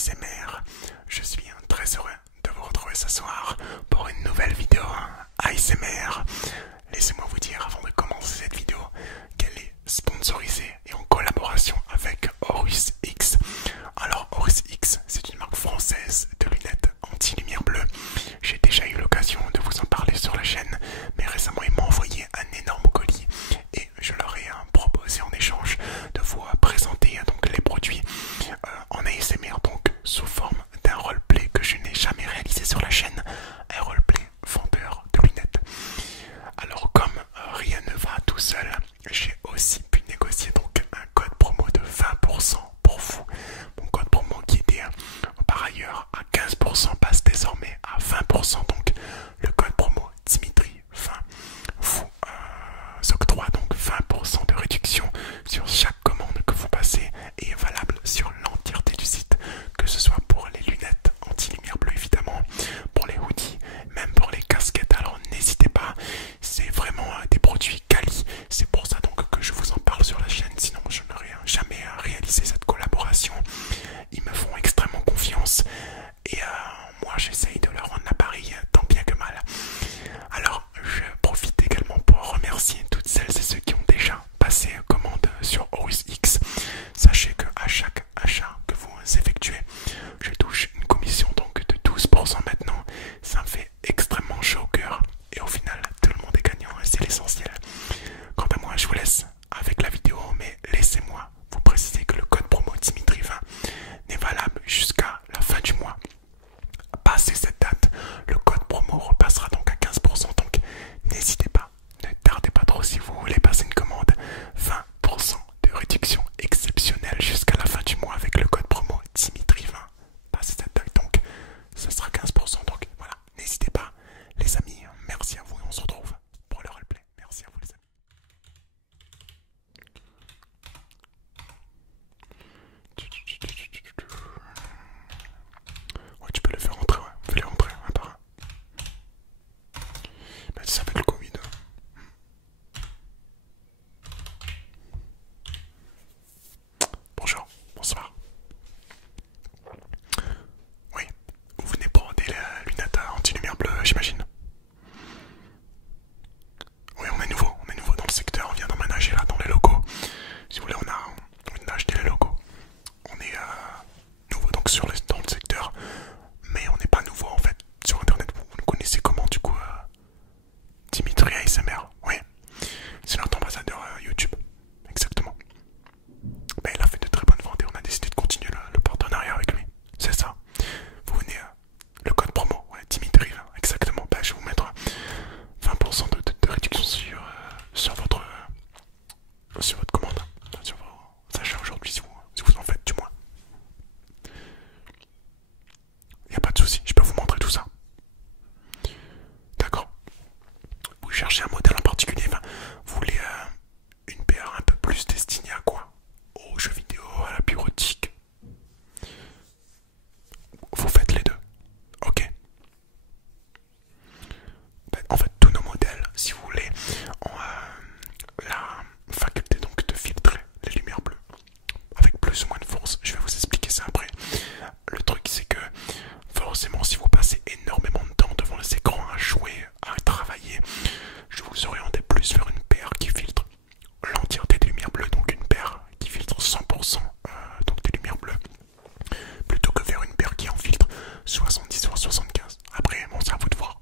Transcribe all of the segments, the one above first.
ASMR. Je suis très heureux de vous retrouver ce soir pour une nouvelle vidéo ASMR. Laissez-moi vous dire avant de commencer cette vidéo qu'elle est sponsorisée et en collaboration avec Horus X. Alors Horus X, c'est une marque française de lunettes anti-lumière bleue. J'ai déjà eu l'occasion de vous en parler sur la chaîne, mais récemment ils m'ont envoyé un énorme colis et je leur ai proposé en échange de vous présenter donc les produits en ASMR, donc sous forme d'un roleplay que je n'ai jamais réalisé sur la chaîne, un roleplay vendeur de lunettes. Alors comme rien ne va tout seul, j'ai aussi pu négocier donc un code promo de 20% pour vous. Mon code promo qui était par ailleurs à 15% passe désormais à 20%, donc le code promo Dimitri 20 vous octroie donc 20% de réduction sur chaque commande que vous passez et est valable sur l'entièreté du site, que ce soit pour les lunettes anti-lumière bleue évidemment, pour les hoodies, même pour les casquettes. Alors n'hésitez pas, c'est vraiment des produits quali, c'est pour ça donc que je vous en parle sur la chaîne, sinon je n'aurais jamais réalisé cette collaboration. Ils me font extrêmement confiance et moi j'essaye de leur rendre l'appareil tant bien que mal. Alors je profite également pour remercier toutes celles et ceux qui ont déjà passé commande sur Horus X. Sachez que à chaque achat que vous effectuez, je touche une commission donc de 12% maintenant. Ça me fait extrêmement chaud au cœur et au final tout le monde est gagnant et c'est l'essentiel. Quant à moi, je vous laisse avec la vidéo, mais laissez-moi vous préciser que le code promo Dimitri 20 n'est valable jusqu'à la fin du mois. Passé cette date, le code promo repassera donc à 15%, donc n'hésitez pas, ne tardez pas trop si vous voulez passer une commande. 20% de réduction exceptionnelle jusqu'à la fin du mois avec le code promo Dimitri 20. Passez cette date, donc ce sera 15%, donc voilà, n'hésitez pas les amis, merci à vous et on se retrouve pour le roleplay. Merci à vous les amis. Ouais, tu peux le faire rentrer, ouais. Fais-les rentrer un par un. Bah, ça fait le Covid. Bonjour, bonsoir. Oui, vous venez pour des lunettes anti-lumière bleue, j'imagine. Oui, on est nouveau dans le secteur, on vient d'emménager là dans les locaux. Si vous voulez, on a acheté les locaux. On est nouveau donc dans le secteur, mais on n'est pas nouveau en fait sur internet. Vous nous connaissez comment du coup Dimitri ASMR, oui, c'est notre ambassadeur YouTube, exactement. Mais il a fait de très bonnes ventes et on a décidé de continuer le partenariat avec lui, c'est ça. Vous venez, le code promo, ouais, Dimitri, exactement. Bah, je vais vous mettre 20% de réduction sur votre commande, sur vos achats aujourd'hui si vous en faites du moins. Y a pas de souci, je peux vous montrer tout ça. D'accord. Vous cherchez un modèle en particulier, enfin, vous voulez une paire un peu plus destinée à quoi? Aux jeux vidéo, à la bureautique? Vous faites les deux. Ok. Ben, en fait, tous nos modèles, si vous voulez, ont la faculté donc de filtrer les lumières bleues avec plus ou moins de force. Je vais vous expliquer ça après. Le truc, c'est que forcément, si vous passez énormément de temps devant les écrans à jouer, à travailler, je vous orientais plus vers une paire qui filtre l'entièreté des lumières bleues, donc une paire qui filtre 100% donc des lumières bleues, plutôt que vers une paire qui en filtre 70 ou 75. Après, bon, c'est à vous de voir.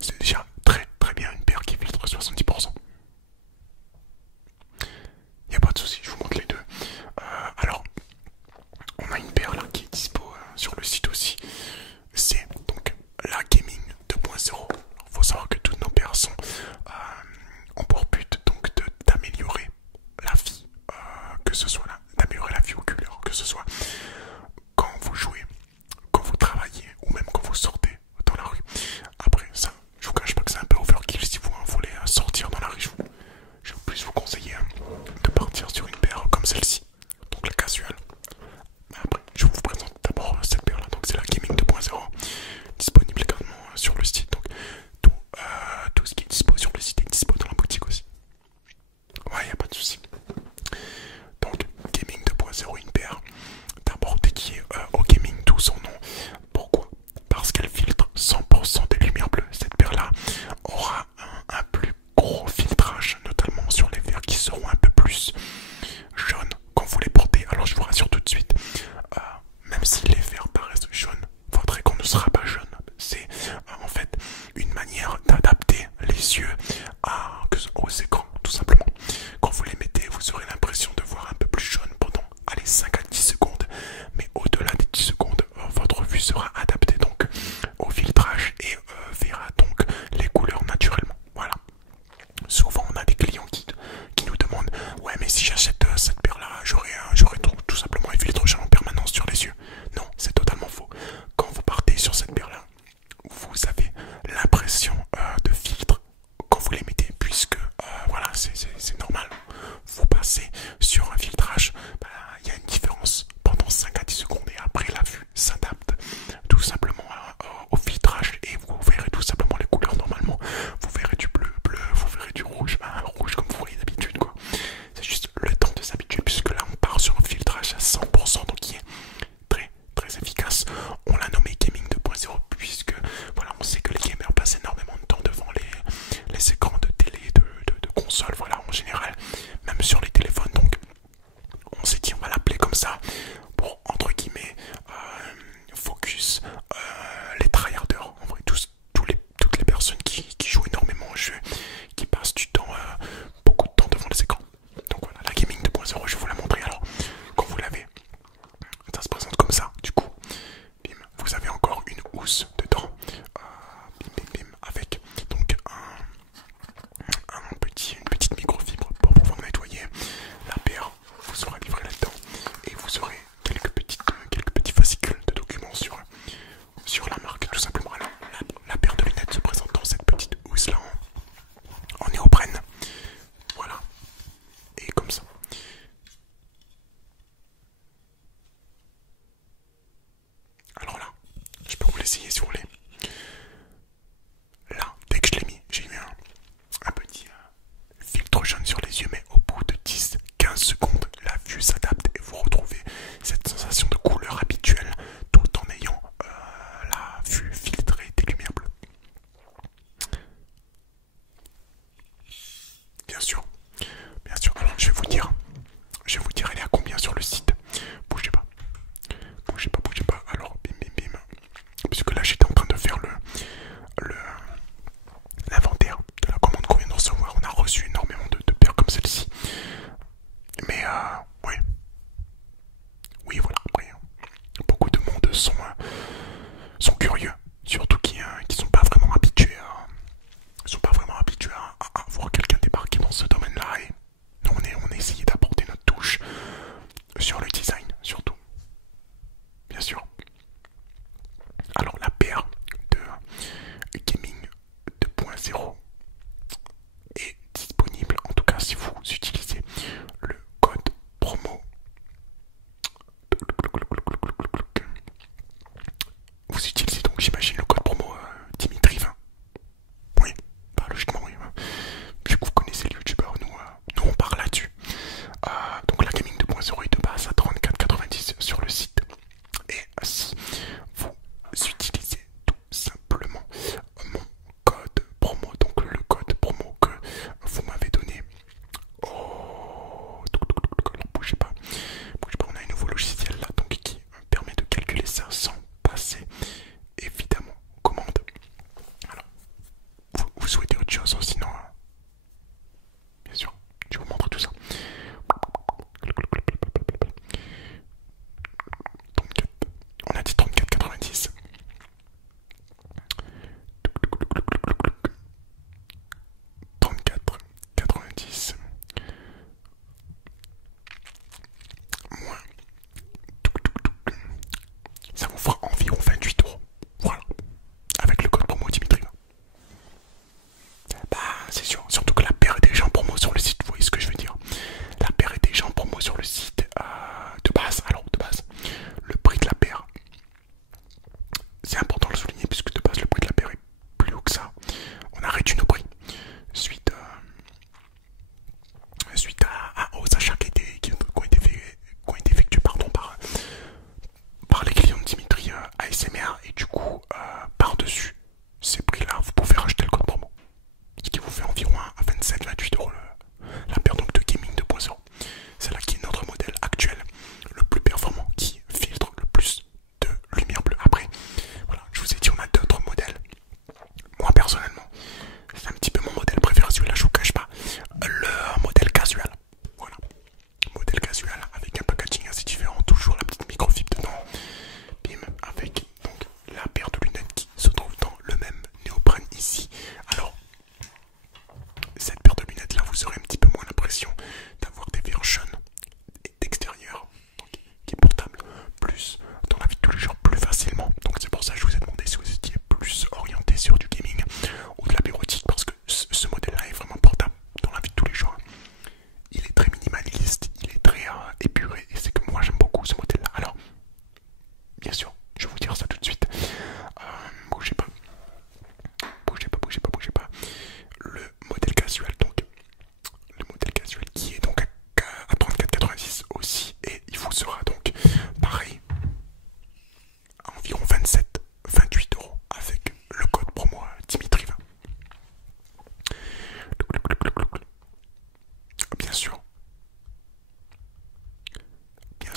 C'est déjà très bien une paire qui filtre 70%. Y a pas de souci, je vous montre les deux. Alors, on a une paire là qui est dispo sur le site aussi. C'est donc la Gaming 2.0. Il faut savoir que toutes nos paires sont ont pour but donc d'améliorer la vie, que ce soit d'améliorer la vie oculaire, que ce soit quand vous jouez, quand vous travaillez ou même quand vous sortez dans la rue. Après ça, je vous cache pas que c'est un peu overkill si vous voulez sortir dans la rue. Je vais plus vous conseiller de partir sur une paire comme celle-ci, donc la casual. Après, je vous présente d'abord cette paire là, donc c'est la Gaming 2.0, disponible également sur le site. Donc tout ce qui est dispo sur le site est dispo dans la boutique aussi. Ouais, y a pas de souci. Donc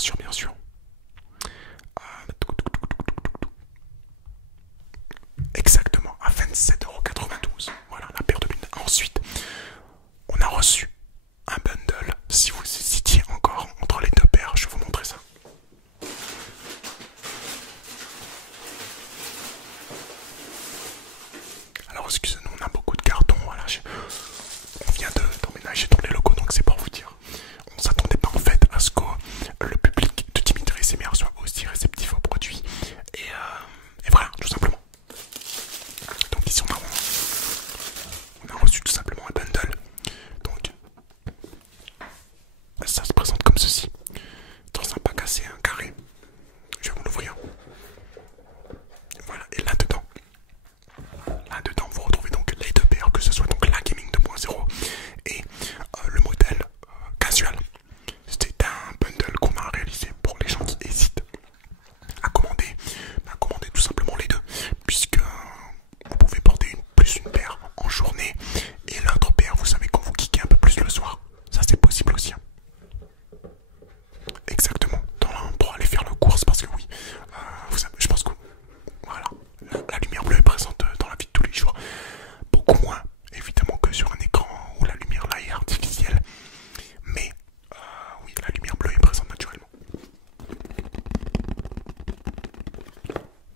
sûr, bien sûr. Exactement, à 27,92 €. Voilà, la paire de lunettes. Ensuite, on a reçu un bundle. Si vous hésitiez encore entre les deux paires, je vais vous montrer ça. Alors excusez-nous, on a beaucoup de cartons. Voilà, on vient d'emménager dans les locaux, donc c'est pour vous dire. On s'attendait pas en fait à ce que le public de Dimitri SMR soit aussi réceptif aux produits. Et voilà, tout simplement. Donc ici on a reçu tout simplement un bundle. Donc ça se présente comme ceci. Dans un pack assez carré. Je vais vous l'ouvrir. Voilà, et là-dedans, vous retrouvez donc les deux paires, que ce soit donc la Gaming 2.0 et le modèle casual. C'était un bundle qu'on a réalisé pour les gens qui hésitent à commander, tout simplement les deux, puisque vous pouvez porter plus une paire en journée et l'autre paire, vous savez, quand vous kickez un peu plus le soir. Ça c'est possible aussi. Exactement, pour aller faire le course, parce que oui, vous savez, je pense que voilà, la lumière bleue est présente dans la vie de tous les jours. Beaucoup moins, évidemment, que sur un écran où la lumière là est artificielle. Mais oui, la lumière bleue est présente naturellement.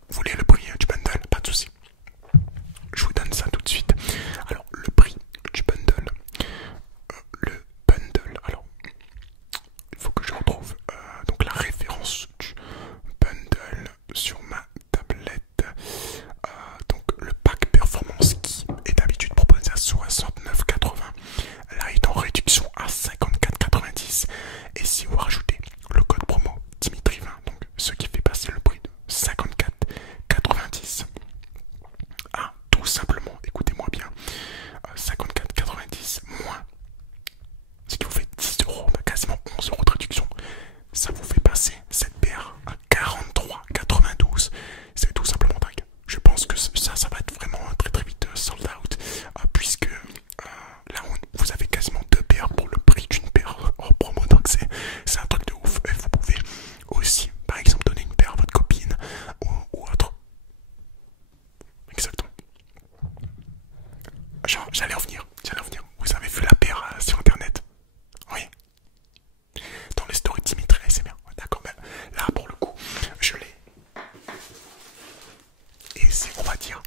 Vous voulez le prix du bundle? Pas de souci. Je vous donne ça tout de suite. Alors, le prix du bundle. Alors, il faut que je retrouve donc la référence du bundle sur ma tablette. Donc le pack performance qui est d'habitude proposé à 69,80, là est en réduction à 54,90. Et si vous rajoutez le code promo Dimitri20, donc ce qui fait passer le prix de 54,90 à tout simplement, écoutez-moi bien, 54,90 moins, ce qui vous fait 10 €, quasiment 11 € de réduction, ça vous fait passer cette paire à 43,92. C'est tout simplement dingue. Je pense que ça va être vraiment très très vite sold out, puisque là vous avez quasiment deux paires pour le prix d'une paire hors promo, donc c'est un truc de ouf. Et vous pouvez aussi par exemple donner une paire à votre copine ou autre. Exactement. J'allais en venir. Vous avez vu la paire sur internet? Oui. Dans les stories de Dimitri, c'est bien. D'accord, ben, là pour le coup, je l'ai. Et c'est, on va dire,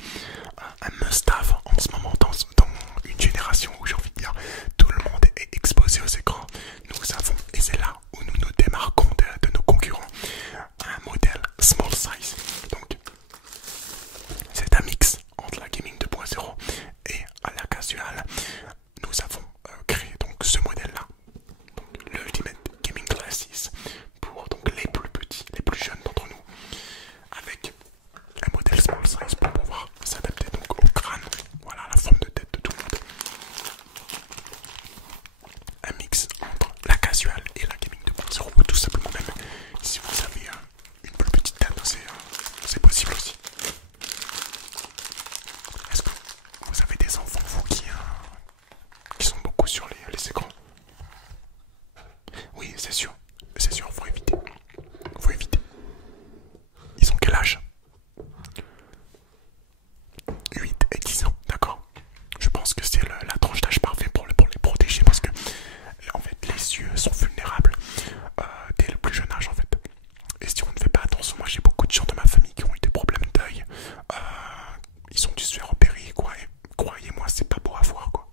un must-have en ce moment dans une génération où j'ai envie de dire tout le monde est exposé aux écrans. Nous avons, et c'est là où nous nous démarquons de nos concurrents, un modèle small size. Donc, c'est un mix entre la Gaming 2.0 et la casual. Nous avons créé donc ce modèle-là, le Ultimate Gaming Glasses, pour donc les plus petits, les plus jeunes d'entre nous, avec un modèle small size pour pouvoir s'adapter donc au crâne, voilà, la forme de tête de tout le monde. Un mix entre la casual et la Gaming 2.0, ou tout simplement même si vous avez une plus petite tête, c'est possible aussi. Est-ce que vous avez des enfants, vous, qui sont beaucoup sur les écrans? Oui, c'est sûr, faut éviter. Ils ont quel âge? 8 et 10 ans, d'accord. Je pense que c'est la tranche d'âge parfait pour les protéger, parce que en fait les yeux sont vulnérables dès le plus jeune âge en fait. Et si on ne fait pas attention, moi j'ai beaucoup de gens de ma famille qui ont eu des problèmes d'œil, ils ont dû se faire opérer quoi, et croyez-moi c'est pas beau à voir quoi.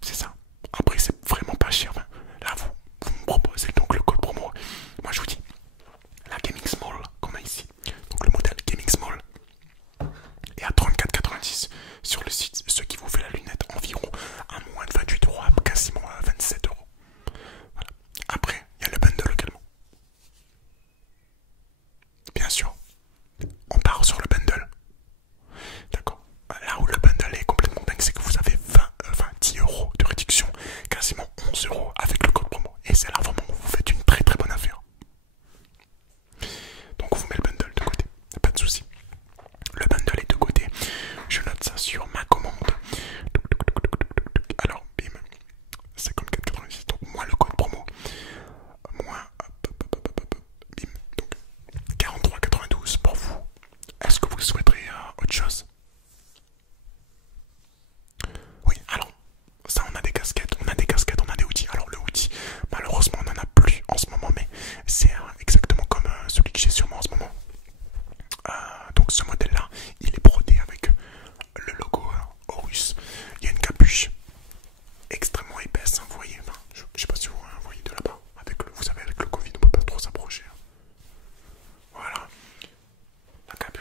C'est ça. Après c'est vraiment pas cher. Enfin, là vous me proposez donc le code promo. Moi je vous dis, la Gaming Small qu'on a ici, donc le modèle Gaming Small, est à 34,90 sur le site, ce qui vous fait la lunette environ à moins de 28 €, à quasiment à 27 €. Voilà. Après, il y a le bundle également. Bien sûr, on part sur le bundle. D'accord. Là où le bundle est complètement dingue, c'est que vous avez 10 € de réduction, quasiment 11 € avec le code promo. Et c'est là vraiment où vous faites une très très bonne affaire. Donc on vous met le bundle de côté, pas de souci. Le bundle est de côté. Je note ça sur ma commande. Alors, bim, 54,90. Donc moins le code promo, moins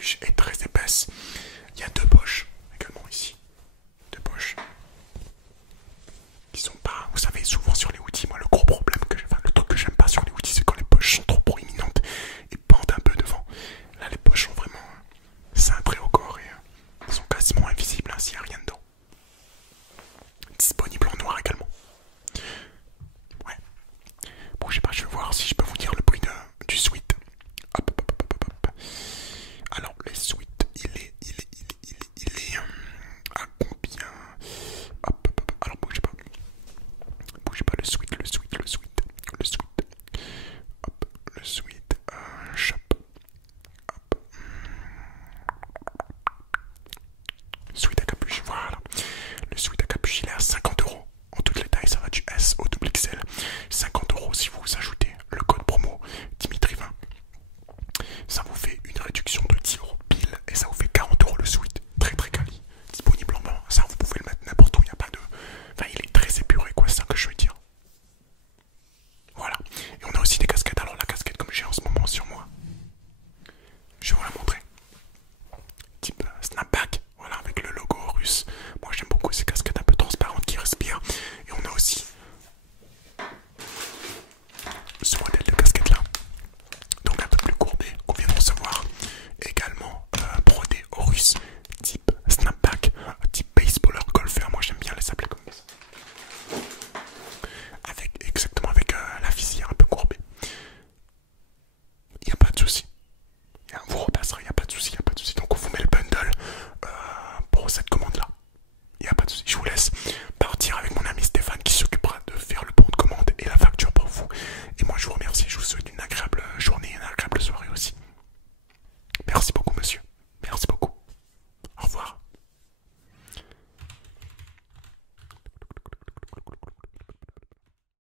capuche est très épaisse. Il y a deux poches également ici. Deux poches. Qui sont pas, vous savez, souvent sur les hoodies, moi le gros problème enfin le truc que j'aime pas sur les hoodies, c'est quand les poches sont trop proéminentes et pendent un peu devant. Là les poches sont vraiment cintrées au corps et elles sont quasiment invisibles hein, s'il n'y a rien dedans. Disponible en noir également. Ouais. Bon, je sais pas, je vais voir si je peux vous dire le prix du sweat. Hop, hop, hop, hop, hop. Alors, le sweat, il est à combien? Hop, hop, hop. Alors, bougez pas. Bougez pas, le sweat. Hop, le sweat, shop. Hop. Sweat à capuche, voilà. Le sweat à capuche, il est à 50 € en toutes les tailles, ça va du S au double XL. 50 € si vous ajoutez le code promo Dimitri20. Ça vous fait une réduction de 10 € pile et ça vous fait 40 € le sweat. Très très quali. Disponible en bas. Ça vous pouvez le mettre n'importe où, il n'y a pas de. Enfin, il est très épuré, quoi, c'est ça que je veux dire. Voilà. Et on a aussi des casquettes. Alors, la casquette comme j'ai en ce moment sur moi, je vais vous la montrer. Type snapback, voilà, avec le logo russe. Moi j'aime beaucoup ces casquettes un peu transparentes qui respirent. Et on a aussi ce modèle